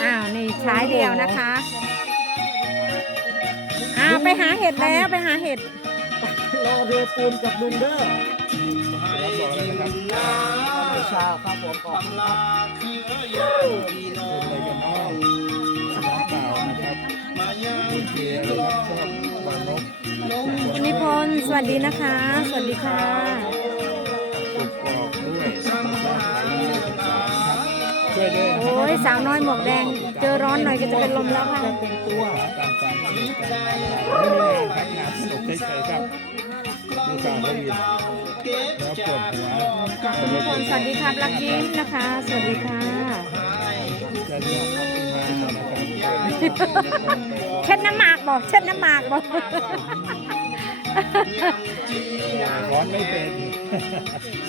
อ้าวนี่ใช้เดียวนะคะอ้าวไปหาเห็ดแล้วไปหาเห็ดรอเรือปูนกับลุงเด้อรับบอกเลยนะครับประชาครับผมขอบคุณครับเป็นอะไรกันน้องน้องเปล่านะครับโอเคนะครับชอบวานนกคุณนิพนธ์สวัสดีนะคะ สวัสดีค่ะ สาวน้อยหมวกแดง เจอร้อนหน่อยก็จะเป็นลมแล้วค่ะแต่งตัวตามตามที่ไม่มีงานครับงานสนุกเฉยๆครับดูการได้ยินแล้วปวดหัวคุณนิพนสวัสดีครับรักยิ้มนะคะ สวัสดีค่ะเรียกมานะครับเช็ดน้ำหมากบอกเช็ดน้ำหมากบอกร้อนไม่เป็น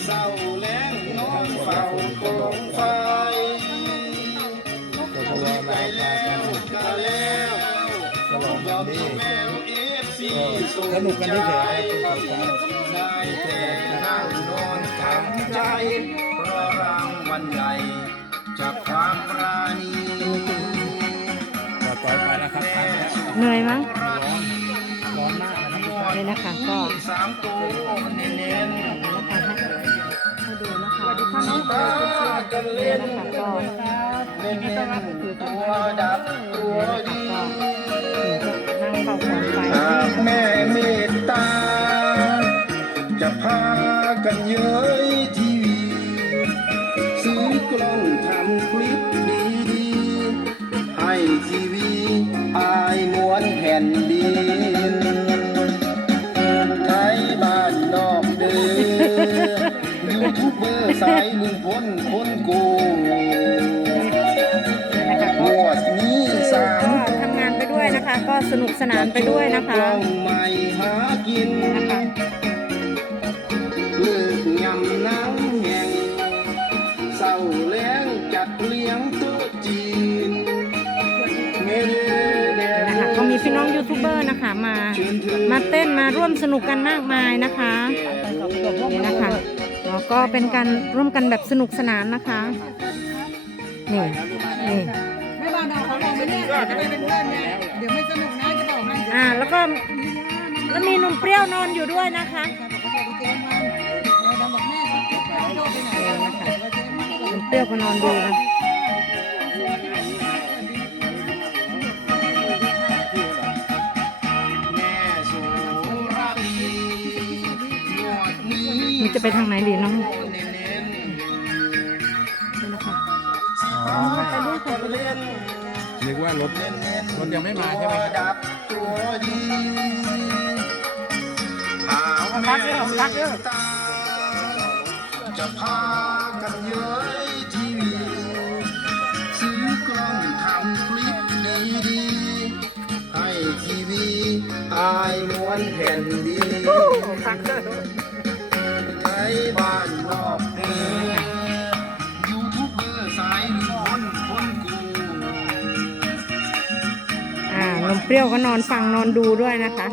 เศร้าแล้งน้องเฝ้าโคมไฟ ก็เพราะว่าเราพากันแล้วตลอดวันนี้แมวเอฟซีสนุกกันเฉยๆครับได้แต่นั่งนอนทำใจเพราะรางวัลใหญ่จากความปราณีต่อไปนะครับท่านแล้วเหนื่อยมั้งร้อนร้อนมากนะครับนี่นะคะก็สามตัวเน้น ดูนะคะสวัสดีค่ะน้องๆตากันเล่นนะคะก็เน้นๆตัวดับตัวดีนั่งเฝ้าของไฟหากแม่เมตตาจะพากันเย้ยทีวีซื้อกล้องทำคลิปดีๆให้ทีวีอายมวนแผ่นดิ อยูทูบเบอร์สายลุงพลคนโกูนะคะงก็วดนี้สามก็ทำงานไปด้วยนะคะ ก็สนุกสนานไปด้วยนะคะกล้องใหม่หากินนะคะ เลิกยำน้ำแห้งเศร้าแล้งจัดเลี้ยงโต๊ะจีนเมเดแดนะคะก็มีพี่น้องยูทูบเบอร์นะคะมามาเต้นมาร่วมสนุกกันมากมายนะคะ เก็เป็นการร่วมกันแบบสนุกสนานนะคะ นี่ นี่ไม่บานดาวเขาลงไปเนี่ยจะไปเป็นเพื่อนไงเดี๋ยวไม่สนุกนะจะบอกให้อ่า แล้วก็แล้วมีนมเปรี้ยวนอนอยู่ด้วยนะคะเจ๊มันเราดำบอกแม่ครับไปโดนไปไหนแล้วนะคะเจ๊มันนมเปรี้ยวก็นอนดูนะ มันจะไปทางไหนดีนาะเน้นนี่นะคะอ๋อๆหากันเล่นนึกว่ารถรถยังไม่มาใช่ไหมตัวดับตัวดีหากแม่เมตตาจะพากันเย้ยทีวีซื้อกล้องทำคลิปดีๆให้ทีวีอายม้วนแผ่นดิ เปรี้ยวก็นอนฟังนอนดูด้วยนะคะ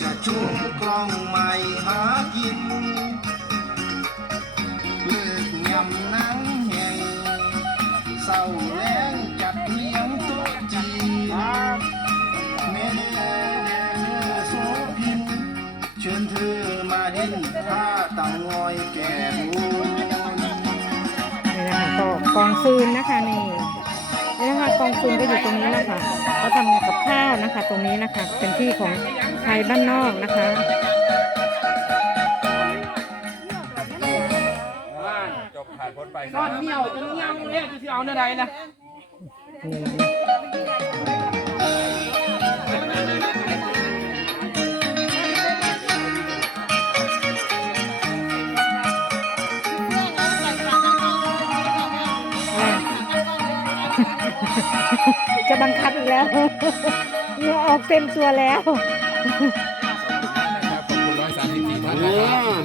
จะชูกล้องใหม่หากินเลิกยำหนังแห่งเศร้าแรงจัดเลี้ยงโต๊ะจีนเมเดแดงโสพินเชิญเธอมาดินท่าเต่างอยแก่งูนี่นะคะก็กองฟืนนะคะนี่นี่นะคะ กองฟืนก็อยู่ตรงนี้นะคะเขาทำกับข้าวนะคะ ตรงนี้นะคะ เป็นที่ของไทยบ้านนอกนะคะจบผ่านพ้นไปก้อนเหี่ยวจนเงาเลยจะเอาในใดนะจะ แล้วเหงื่อออกเต็มตัวแล้ว ขอบคุณร้อยสามสิบสี่ท่านนะครับ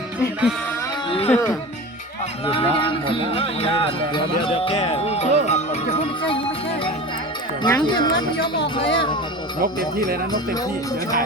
หยุดแล้วหมดแล้วเดี๋ยวเดี๋ยวเดี๋ยวแก้ย่าพูดไม่ใช่นี่ไม่ใช่ยังเห็นว่าไม่ยอมออกเลยอะนกเต็มที่เลยนะนกเต็มที่เดี๋ยวถ่าย